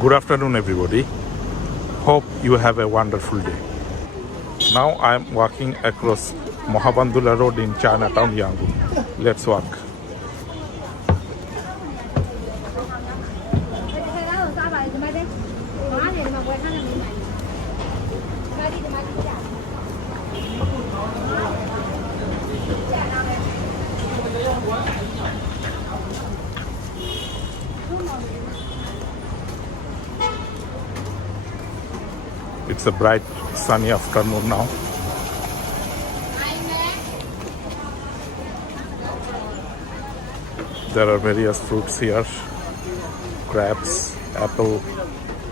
Good afternoon, everybody. Hope you have a wonderful day. Now I am walking across Mohabandula Road in Chinatown, Yangon. Let's walk. It's a bright sunny afternoon now. There are various fruits here: grapes, apple,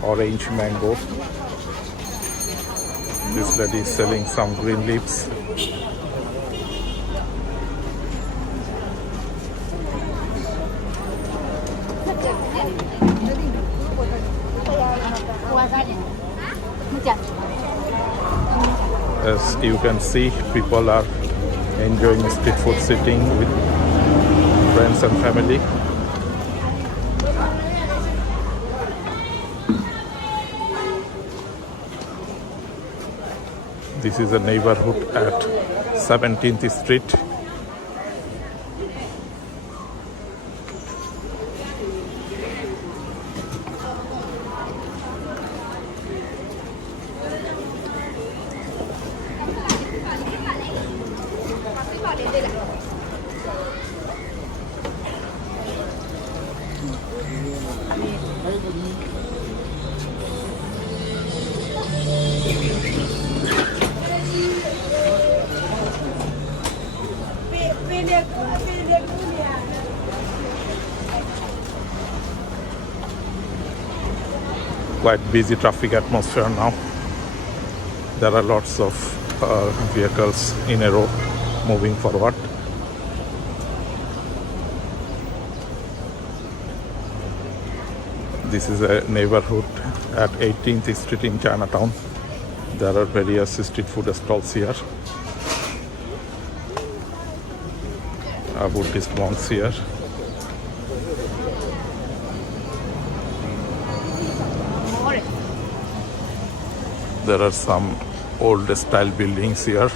orange, mango. This lady is selling some green leaves. As you can see, people are enjoying street food, sitting with friends and family. This is a neighborhood at 17th Street. Quite busy traffic atmosphere now. There are lots of vehicles in a row moving forward. This is a neighborhood at 18th Street in Chinatown. There are various street food stalls here. Buddhist monks here. There are some old style buildings here.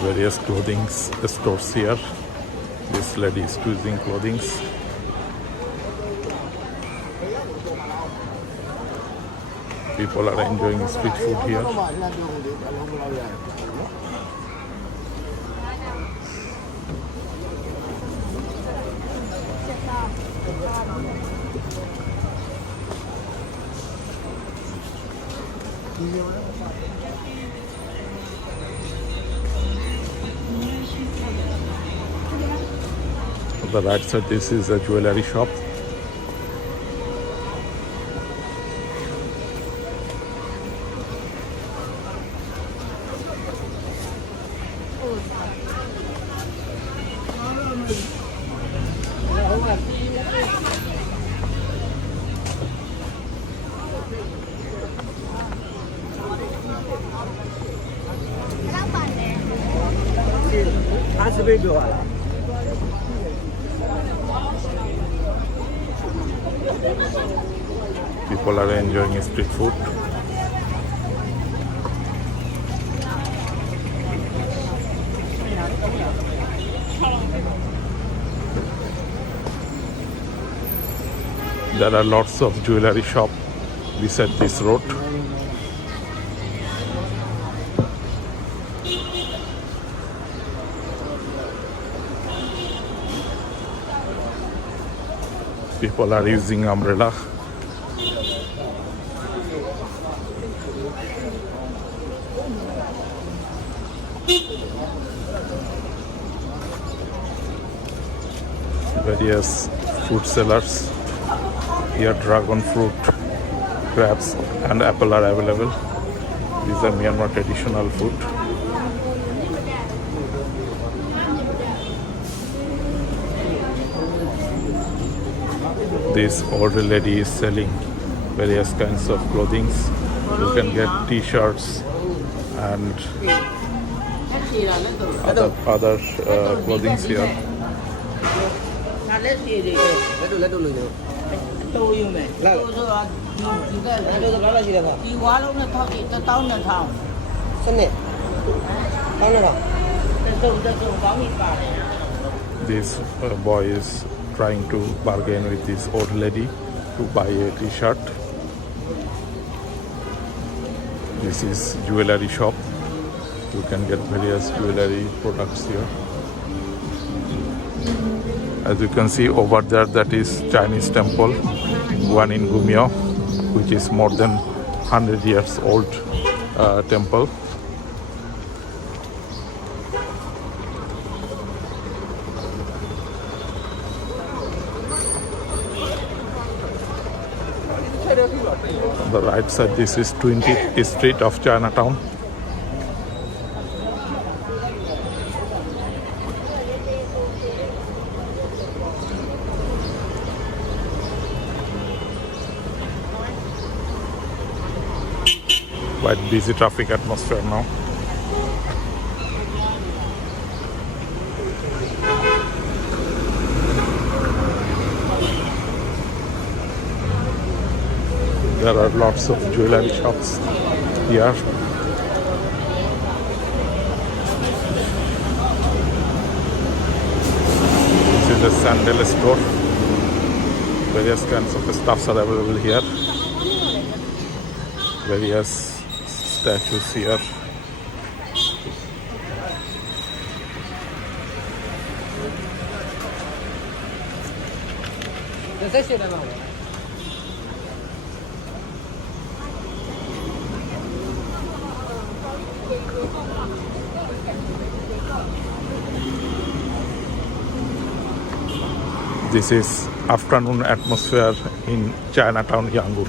Various clothing stores here. This lady is choosing clothing. People are enjoying street food here. On the right side, this is a jewelry shop. People are enjoying street food. There are lots of jewelry shops beside this road. People are using umbrella. Various fruit sellers. Here dragon fruit, grapes and apple are available. These are Myanmar traditional food. This old lady is selling various kinds of clothing. You can get t-shirts and other clothing here. This boy is trying to bargain with this old lady to buy a t-shirt. This is jewelry shop. You can get various jewelry products here. As you can see over there, that is Chinese temple, one in Gumyo, which is more than 100 years old temple. On the right side, this is 20th Street of Chinatown. Quite busy traffic atmosphere now. There are lots of jewelry shops here. This is a sandal store. Various kinds of stuffs are available here. Various statues here. This is afternoon atmosphere in Chinatown, Yangon.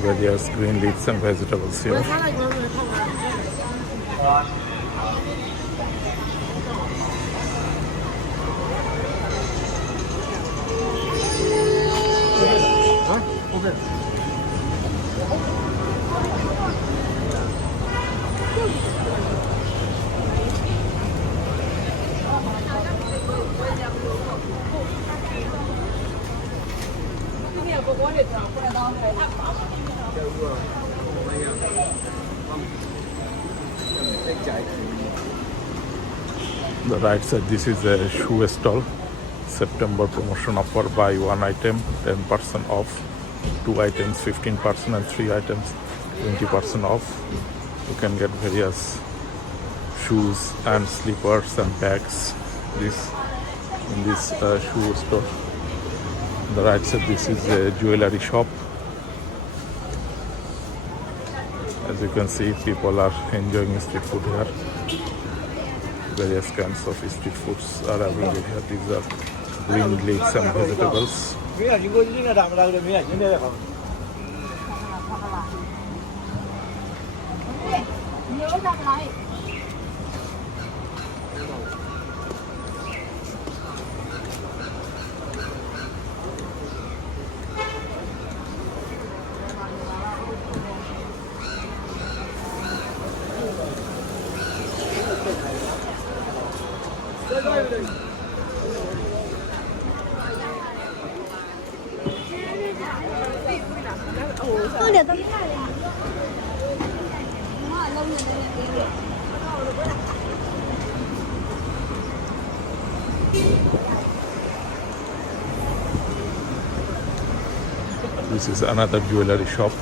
Various green leaves and vegetables here. The right side, this is a shoe stall. September promotion offer: buy one item 10% off, 2 items 15%, and 3 items 20% off. You can get various shoes and slippers and bags in this shoe store. On the right side, this is a jewelry shop. As you can see, people are enjoying street food here. Various kinds of street foods are available here. These are green leaves and vegetables. This is another jewelry shop.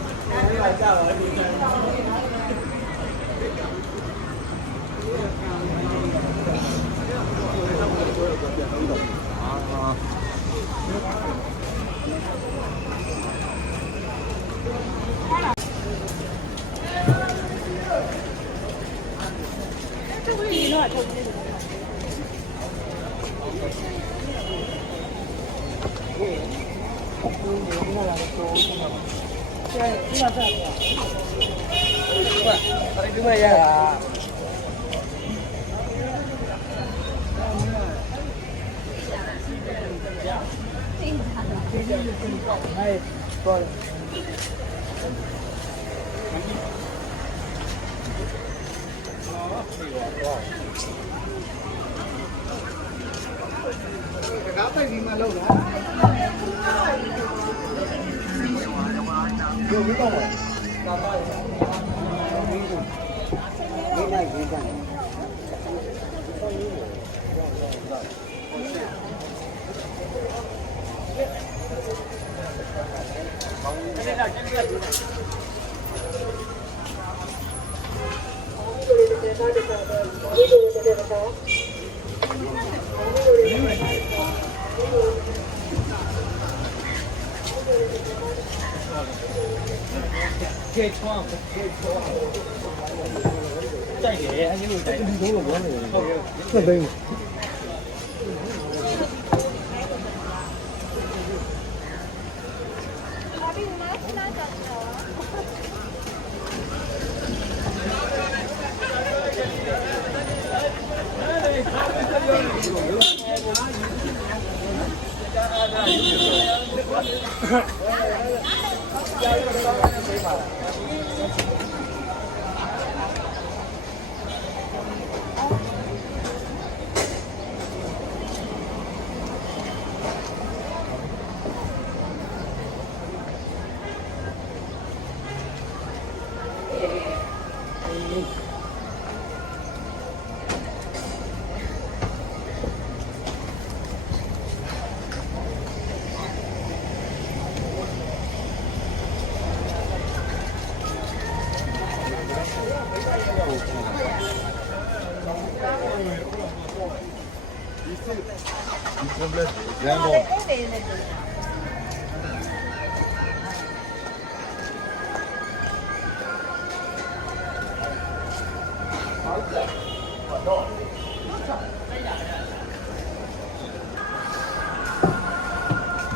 Yangon.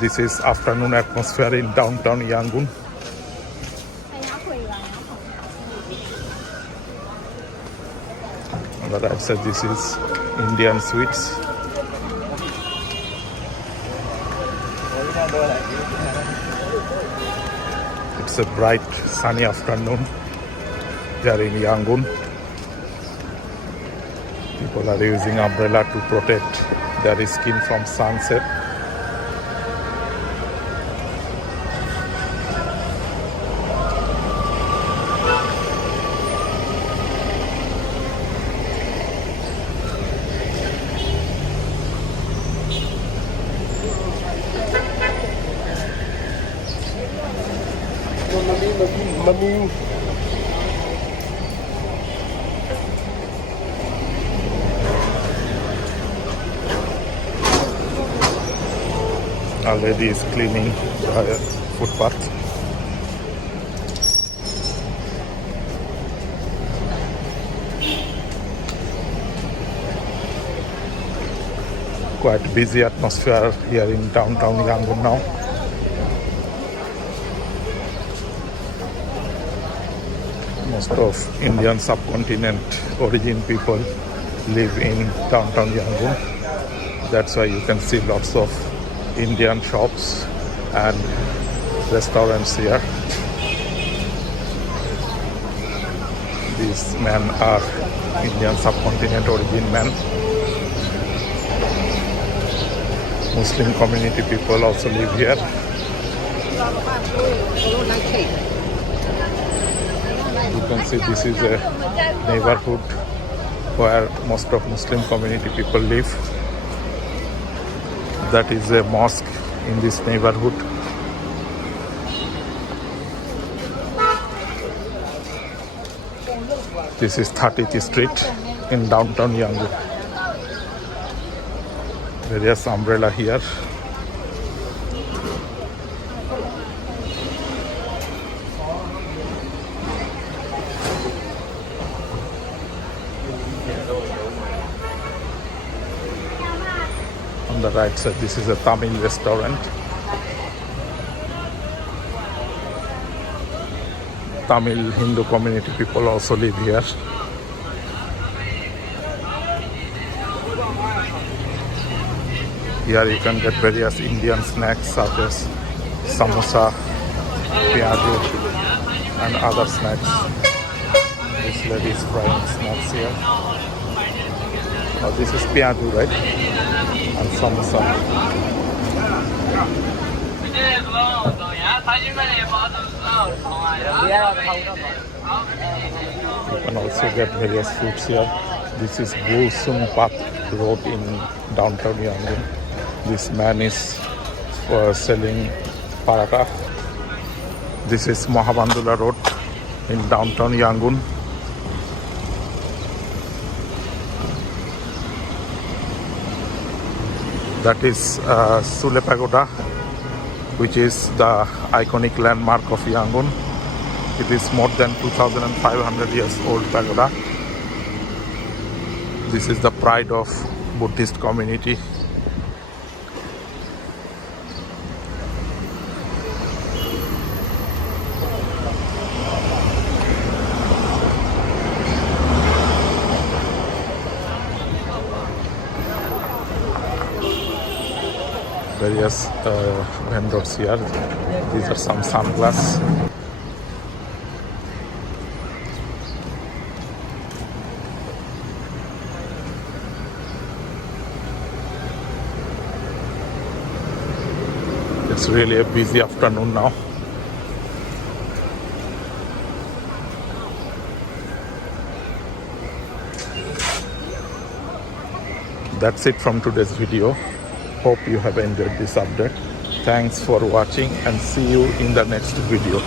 This is afternoon atmosphere in downtown Yangon. On the right side, this is Indian sweets. It's a bright sunny afternoon here in Yangon. People are using umbrella to protect their skin from sunset. A lady is cleaning the footpath. Quite busy atmosphere here in downtown Yangon now. Most of Indian subcontinent origin people live in downtown Yangon. That's why you can see lots of Indian shops and restaurants here. These men are Indian subcontinent origin men. Muslim community people also live here. You can see this is a neighborhood where most of Muslim community people live. That is a mosque in this neighborhood. This is 30th Street in downtown Yangon. Various umbrella here. right side, this is a Tamil restaurant. Tamil Hindu community people also live here. Here you can get various Indian snacks such as samosa, pyaju and other snacks. This lady is frying snacks here. This is pyaju, right? And samosa. You can also get various foods here. This is Prasun Road in downtown Yangon. This man is selling paratha. This is Mahabandula Road in downtown Yangon. That is Sule Pagoda, which is the iconic landmark of Yangon. It is more than 2,500 years old pagoda. This is the pride of Buddhist community. Various vendors here. These are some sunglasses. It's really a busy afternoon now. That's it from today's video. Hope you have enjoyed this update. Thanks for watching and see you in the next video.